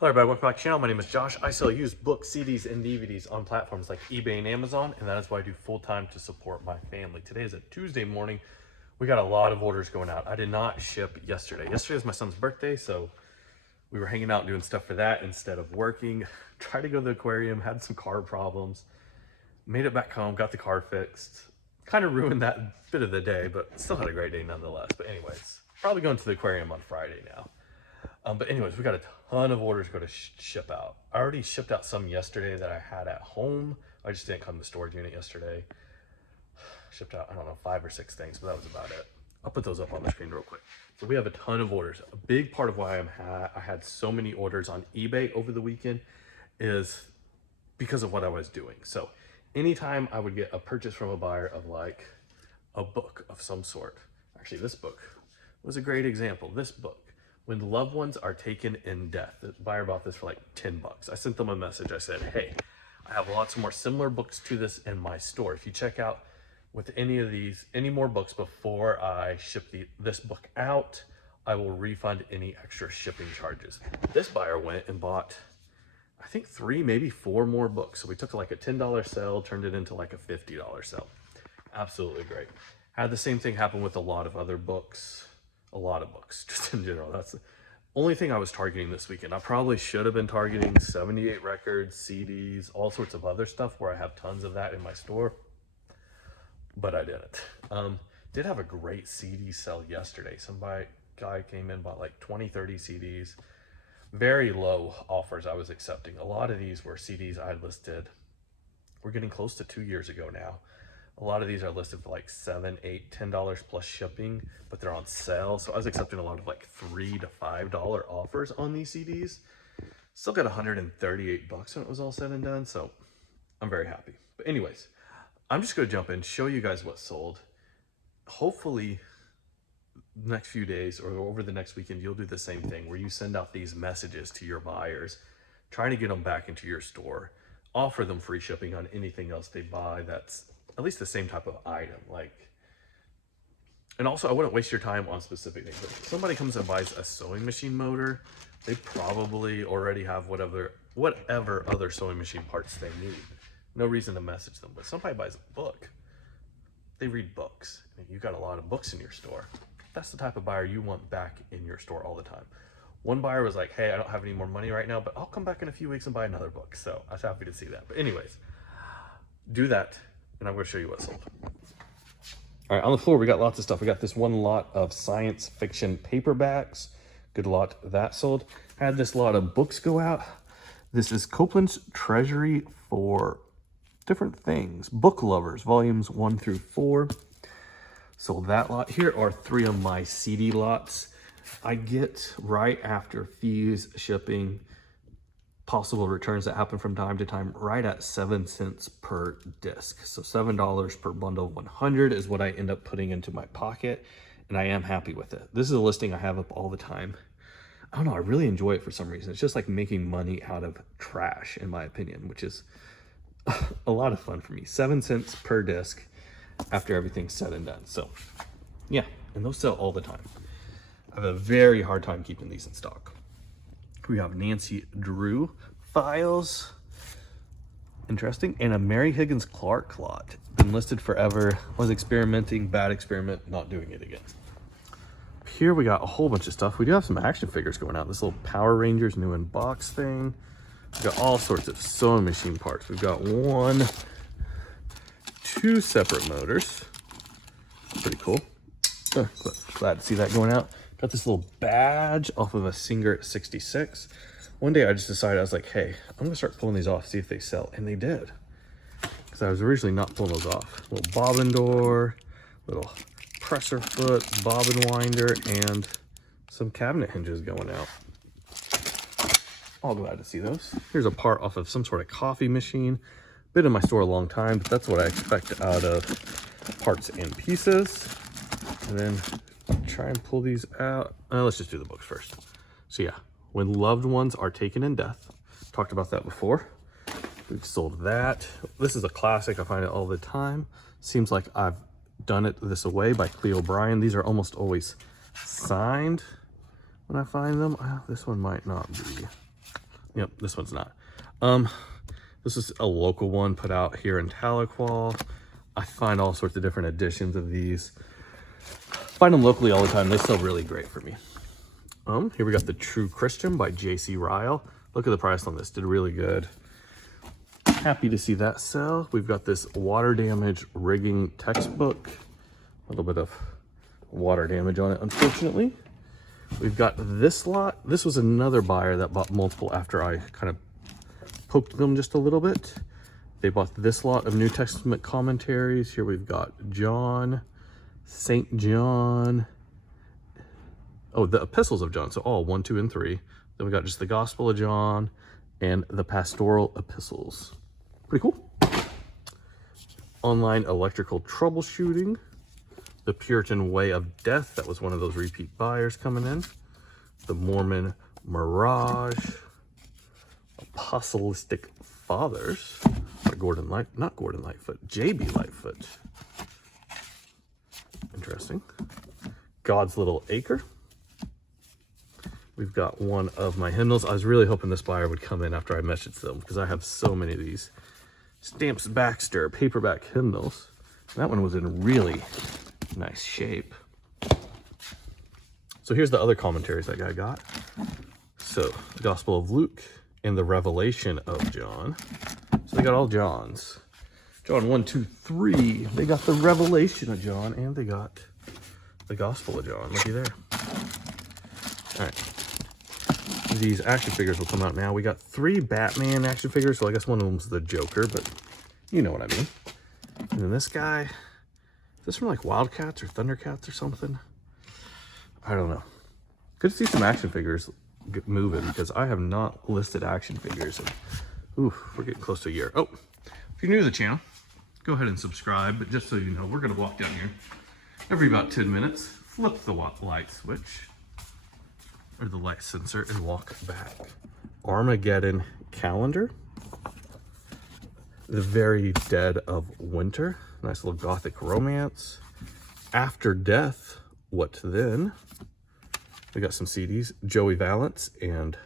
Hello everybody, welcome back to the channel. My name is Josh. I sell used books, CDs, and DVDs on platforms like eBay and Amazon, and that is what I do full-time to support my family. Today is a Tuesday morning. We got a lot of orders going out. I did not ship yesterday. Yesterday was my son's birthday, so we were hanging out doing stuff for that instead of working. Tried to go to the aquarium, had some car problems, made it back home, got the car fixed. Kind of ruined that bit of the day, but still had a great day nonetheless. But anyways, probably going to the aquarium on Friday now. But anyways, we got a ton of orders go to ship out. I already shipped out some yesterday that I had at home. I just didn't come to the storage unit yesterday. Shipped out, I don't know, 5 or 6 things, but that was about it. I'll put those up on the screen real quick. So we have a ton of orders. A big part of why I had so many orders on eBay over the weekend is because of what I was doing. So anytime I would get a purchase from a buyer of like a book of some sort, actually this book was a great example. This book, When Loved Ones Are Taken in Death. The buyer bought this for like 10 bucks. I sent them a message. I said, hey, I have lots more similar books to this in my store. If you check out with any more books before I ship this book out, I will refund any extra shipping charges. This buyer went and bought, I think 3, maybe 4 more books. So we took like a $10 sale, turned it into like a $50 sale. Absolutely great. Had the same thing happen with a lot of other books. A lot of books, just in general. That's the only thing I was targeting this weekend. I probably should have been targeting 78 records, CDs, all sorts of other stuff where I have tons of that in my store, but I didn't. Did have a great CD sale yesterday. Some guy came in, bought like 20, 30 CDs. Very low offers I was accepting. A lot of these were CDs I listed. We're getting close to 2 years ago now. A lot of these are listed for like $7, $8, $10 plus shipping, but they're on sale. So I was accepting a lot of like $3 to $5 offers on these CDs. Still got 138 bucks when it was all said and done. So I'm very happy. But anyways, I'm just going to jump in, show you guys what sold. Hopefully next few days or over the next weekend, you'll do the same thing where you send out these messages to your buyers, trying to get them back into your store, offer them free shipping on anything else they buy that's at least the same type of item. And also I wouldn't waste your time on specific things. If somebody comes and buys a sewing machine motor, they probably already have whatever other sewing machine parts they need. No reason to message them. But somebody buys a book, they read books. You got a lot of books in your store. That's the type of buyer you want back in your store all the time. One buyer was like, hey, I don't have any more money right now, but I'll come back in a few weeks and buy another book. So I was happy to see that. But anyways, do that. And I'm going to show you what sold. All right, on the floor, we got lots of stuff. We got this one lot of science fiction paperbacks. Good lot that sold. Had this lot of books go out. This is Copeland's Treasury for different things. Book Lovers, volumes 1 through 4. Sold that lot. Here are 3 of my CD lots. I get right after fees, shipping, possible returns that happen from time to time, right at 7 cents per disc. So $7 per bundle of 100 is what I end up putting into my pocket, and I am happy with it. This is a listing I have up all the time. I don't know, I really enjoy it for some reason. It's just like making money out of trash, in my opinion, which is a lot of fun for me. 7 cents per disc after everything's said and done. So yeah, and those sell all the time. I have a very hard time keeping these in stock. We have Nancy Drew files, interesting, and a Mary Higgins Clark lot. Been listed forever, was experimenting, bad experiment, not doing it again. Here we got a whole bunch of stuff. We do have some action figures going out. This little Power Rangers new in box thing. We've got all sorts of sewing machine parts. We've got 2 separate motors. Pretty cool. Glad to see that going out. Got this little badge off of a Singer 66. One day I just decided, I was like, hey, I'm gonna start pulling these off, see if they sell. And they did. Because I was originally not pulling those off. Little bobbin door, little presser foot, bobbin winder, and some cabinet hinges going out. All glad to see those. Here's a part off of some sort of coffee machine. Been in my store a long time, but that's what I expect out of parts and pieces. And then try and pull these out. Let's just do the books first. So yeah, When Loved Ones Are Taken in Death. Talked about that before. We've sold that. This is a classic. I find it all the time. Seems like I've done it this way by Cleo O'Brien. These are almost always signed when I find them. This one might not be. Yep, this one's not. This is a local one put out here in Tahlequah. I find all sorts of different editions of these. Find them locally all the time. They sell really great for me. Here we got the True Christian by J.C. Ryle. Look at the price on this. Did really good. Happy to see that sell. We've got this water damage rigging textbook. A little bit of water damage on it, unfortunately. We've got this lot. This was another buyer that bought multiple after I kind of poked them just a little bit. They bought this lot of New Testament commentaries. Here we've got John, St. John, oh, the epistles of John. So all 1, 2, and 3. Then we got just the Gospel of John and the pastoral epistles. Pretty cool. Online electrical troubleshooting. The Puritan Way of Death. That was one of those repeat buyers coming in. The Mormon Mirage. Apostolistic Fathers. Not Gordon Lightfoot. J.B. Lightfoot. Interesting. God's Little Acre. We've got one of my hymnals. I was really hoping this buyer would come in after I messaged them because I have so many of these Stamps Baxter paperback hymnals. That one was in really nice shape. So here's the other commentaries that guy got. So the Gospel of Luke and the Revelation of John. So they got all Johns. John 1, 2, 3. They got the Revelation of John and they got the Gospel of John. Looky there. All right. These action figures will come out now. We got 3 Batman action figures. So I guess one of them's the Joker, but you know what I mean. And then this guy, is this from like Wildcats or Thundercats or something? I don't know. Good to see some action figures get moving because I have not listed action figures. And, ooh, we're getting close to a year. Oh, if you're new to the channel, go ahead and subscribe. But just so you know, we're going to walk down here every about 10 minutes, flip the light switch or the light sensor and walk back. Armageddon calendar. The Very Dead of Winter. Nice little gothic romance. After Death, What Then? We got some CDs. Joey Valance and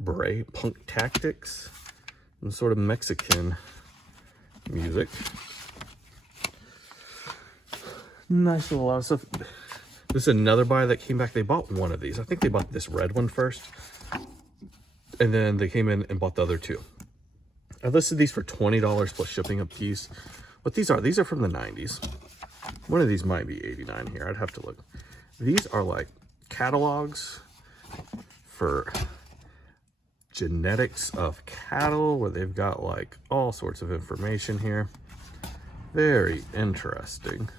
Bray. Punk Tactics. And sort of Mexican music. Nice little lot of stuff. This is another buyer that came back. They bought one of these. I think they bought this red one first. And then they came in and bought the other 2. I listed these for $20 plus shipping a piece. What these are from the 90s. One of these might be 89 here. I'd have to look. These are like catalogs for genetics of cattle where they've got like all sorts of information here. Very interesting.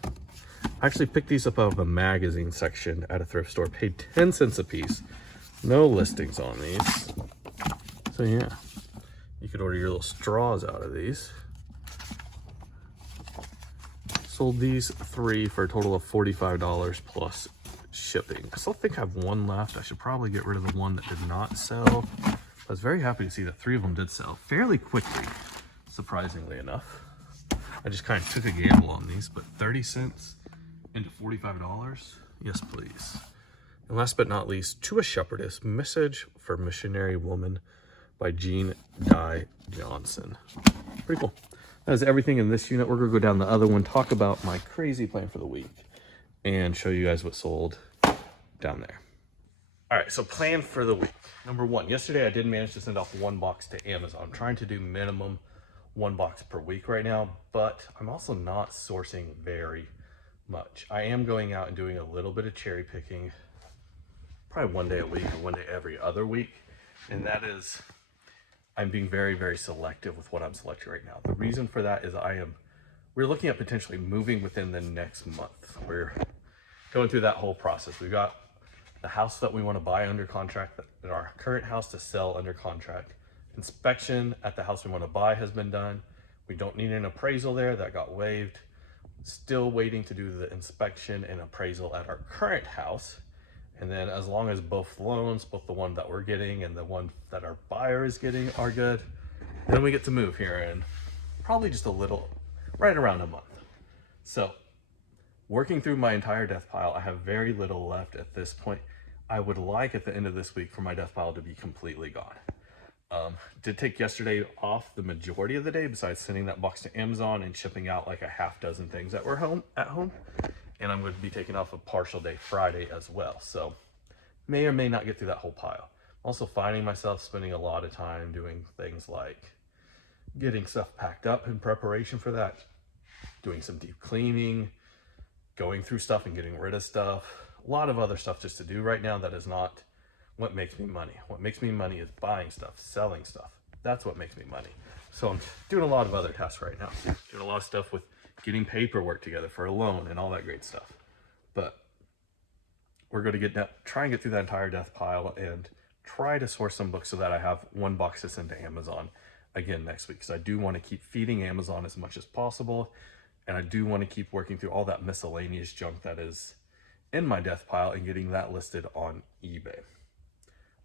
I actually picked these up out of a magazine section at a thrift store. Paid 10 cents a piece. No listings on these. So yeah, you could order your little straws out of these. Sold these 3 for a total of $45 plus shipping. I still think I have one left. I should probably get rid of the one that did not sell. I was very happy to see that 3 of them did sell fairly quickly, surprisingly enough. I just kind of took a gamble on these, but 30 cents into $45? Yes, please. And last but not least, To a Shepherdess, Message for Missionary Woman by Jean Dye Johnson. Pretty cool. That is everything in this unit. We're going to go down the other one, talk about my crazy plan for the week, and show you guys what sold down there. All right, so plan for the week. Number 1, yesterday I did manage to send off 1 box to Amazon. I'm trying to do minimum 1 box per week right now, but I'm also not sourcing very much. I am going out and doing a little bit of cherry picking, probably 1 day a week or 1 day every other week. And that is, I'm being very, very selective with what I'm selecting right now. The reason for that is we're looking at potentially moving within the next month. We're going through that whole process. We've got the house that we want to buy under contract, and our current house to sell under contract. Inspection at the house we want to buy has been done. We don't need an appraisal there. That got waived. Still waiting to do the inspection and appraisal at our current house. And then as long as both loans, both the one that we're getting and the one that our buyer is getting are good, then we get to move here in probably just a little, right around a month. So working through my entire death pile, I have very little left at this point. I would like at the end of this week for my death pile to be completely gone. Did take yesterday off the majority of the day, besides sending that box to Amazon and shipping out like a half dozen things that were at home. And I'm going to be taking off a partial day Friday as well. So may or may not get through that whole pile. Also finding myself spending a lot of time doing things like getting stuff packed up in preparation for that, doing some deep cleaning, going through stuff and getting rid of stuff. A lot of other stuff just to do right now that is not what makes me money. What makes me money is buying stuff, selling stuff. That's what makes me money. So I'm doing a lot of other tasks right now. Doing a lot of stuff with getting paperwork together for a loan and all that great stuff. But we're going to try and get through that entire death pile and try to source some books so that I have one box to send to Amazon again next week. Because I do want to keep feeding Amazon as much as possible. And I do want to keep working through all that miscellaneous junk that is in my death pile and getting that listed on eBay.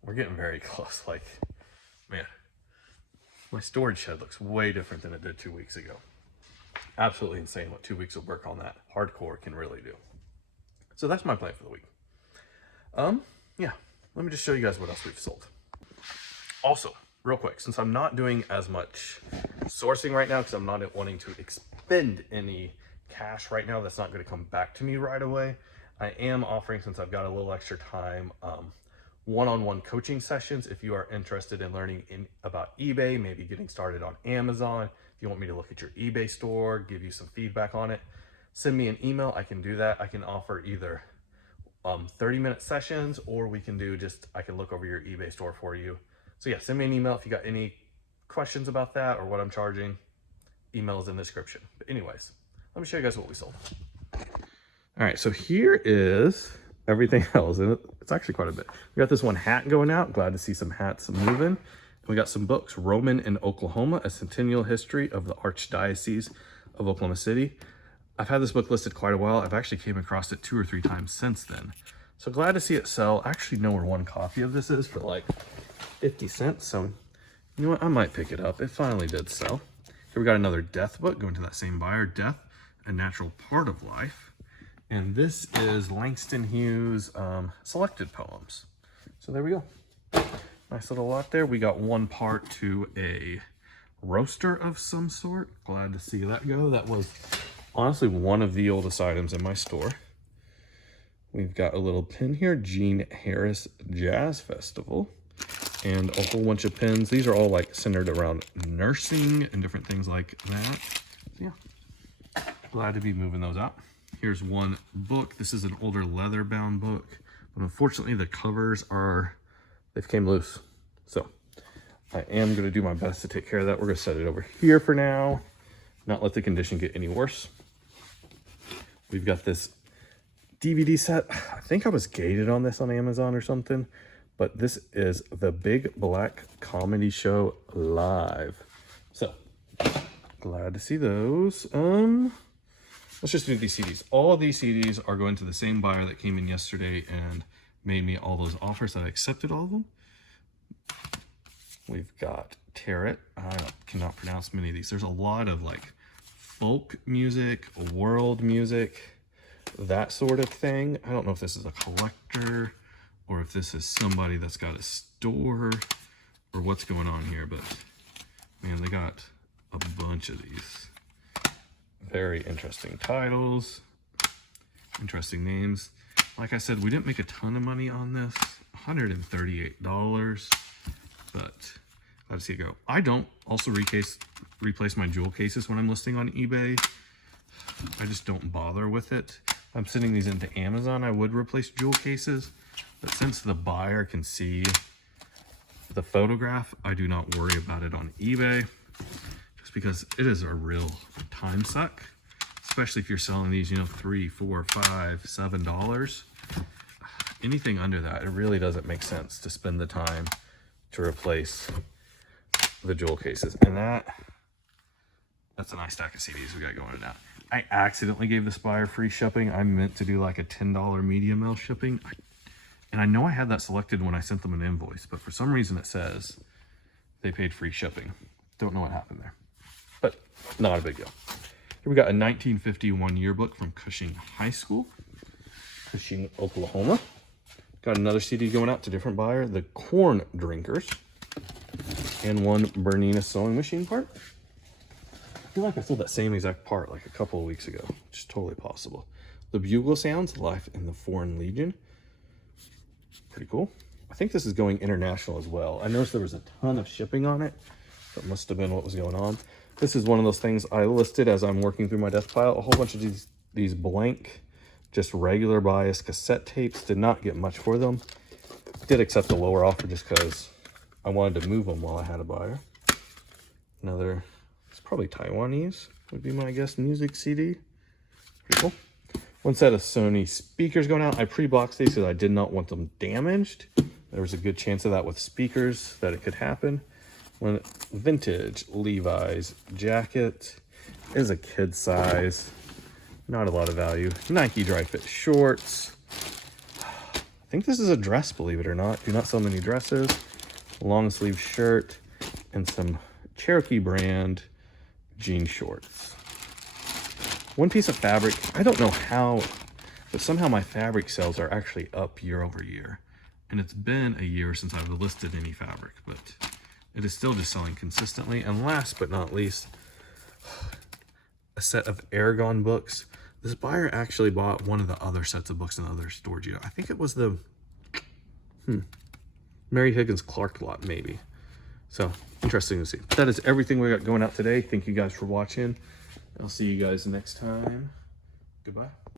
We're getting very close. Like, man, my storage shed looks way different than it did 2 weeks ago. Absolutely insane what 2 weeks of work on that hardcore can really do. So that's my plan for the week. Yeah, let me just show you guys what else we've sold. Also, real quick, since I'm not doing as much sourcing right now, because I'm not wanting to expend any cash right now that's not going to come back to me right away, I am offering, since I've got a little extra time, one-on-one coaching sessions. If you are interested in learning about eBay, maybe getting started on Amazon, if you want me to look at your eBay store, give you some feedback on it, send me an email. I can do that. I can offer either 30-minute sessions, or we can do I can look over your eBay store for you. So yeah, send me an email if you got any questions about that or what I'm charging. Email is in the description. But anyways, let me show you guys what we sold. All right, so here is everything else, and it's actually quite a bit. We got this one hat going out. Glad to see some hats moving. And we got some books. Roman in Oklahoma, a centennial history of the Archdiocese of Oklahoma City. I've had this book listed quite a while. I've actually came across it 2 or 3 times since then. So glad to see it sell. I actually know where one copy of this is for like 50 cents. So you know what? I might pick it up. It finally did sell. Here we got another death book going to that same buyer, Death, a Natural Part of Life. And this is Langston Hughes' selected poems. So there we go. Nice little lot there. We got one part to a roaster of some sort. Glad to see that go. That was honestly one of the oldest items in my store. We've got a little pin here, Gene Harris Jazz Festival, and a whole bunch of pins. These are all like centered around nursing and different things like that. So yeah, glad to be moving those out. Here's one book. This is an older leather bound book, but unfortunately the covers they've came loose. So I am going to do my best to take care of that. We're going to set it over here for now, not let the condition get any worse. We've got this DVD set. I think I was gated on this on Amazon or something, but this is The Big Black Comedy Show Live. So glad to see those. Let's just do these CDs. All these CDs are going to the same buyer that came in yesterday and made me all those offers that I accepted all of them. We've got Tarot. I cannot pronounce many of these. There's a lot of like folk music, world music, that sort of thing. I don't know if this is a collector or if this is somebody that's got a store or what's going on here, but man, they got a bunch of these. Very interesting titles, interesting names. Like I said, we didn't make a ton of money on this, $138, but glad to see it go. I don't also replace my jewel cases when I'm listing on eBay. I just don't bother with it. If I'm sending these into Amazon, I would replace jewel cases, but since the buyer can see the photograph, I do not worry about it on eBay, just because it is a real time suck, especially if you're selling these, you know, $3, $4, $5, $7. Anything under that, it really doesn't make sense to spend the time to replace the jewel cases. And that's a nice stack of CDs we got going now. I accidentally gave this buyer free shipping. I meant to do like a $10 medium mail shipping. And I know I had that selected when I sent them an invoice, but for some reason it says they paid free shipping. Don't know what happened there, but not a big deal. Here we got a 1951 yearbook from Cushing High School, Cushing, Oklahoma. Got another CD going out to a different buyer, The Corn Drinkers. and one Bernina sewing machine part. I feel like I sold that same exact part like a couple of weeks ago, which is totally possible. The bugle sounds, Life in the Foreign Legion. Pretty cool. I think this is going international as well. I noticed there was a ton of shipping on it. That must have been what was going on. This is one of those things I listed as I'm working through my death pile. A whole bunch of these blank, just regular bias cassette tapes. Did not get much for them. Did accept the lower offer just because I wanted to move them while I had a buyer. Another, it's probably Taiwanese, would be my guess, music CD. Pretty cool. One set of Sony speakers going out. I pre-boxed these because I did not want them damaged. There was a good chance of that with speakers, that it could happen. One vintage Levi's jacket. Is a kid size. Not a lot of value. Nike dry fit shorts. I think this is a dress, believe it or not. Do not sell many dresses. Long sleeve shirt and some Cherokee brand jean shorts. One piece of fabric. I don't know how, but somehow my fabric sales are actually up year over year. And it's been a year since I've listed any fabric, but it is still just selling consistently. And last but not least, a set of Aragon books. This buyer actually bought one of the other sets of books in the other storage unit. I think it was the Mary Higgins Clark lot, maybe. So interesting to see. That is everything we got going out today. Thank you guys for watching. I'll see you guys next time. Goodbye.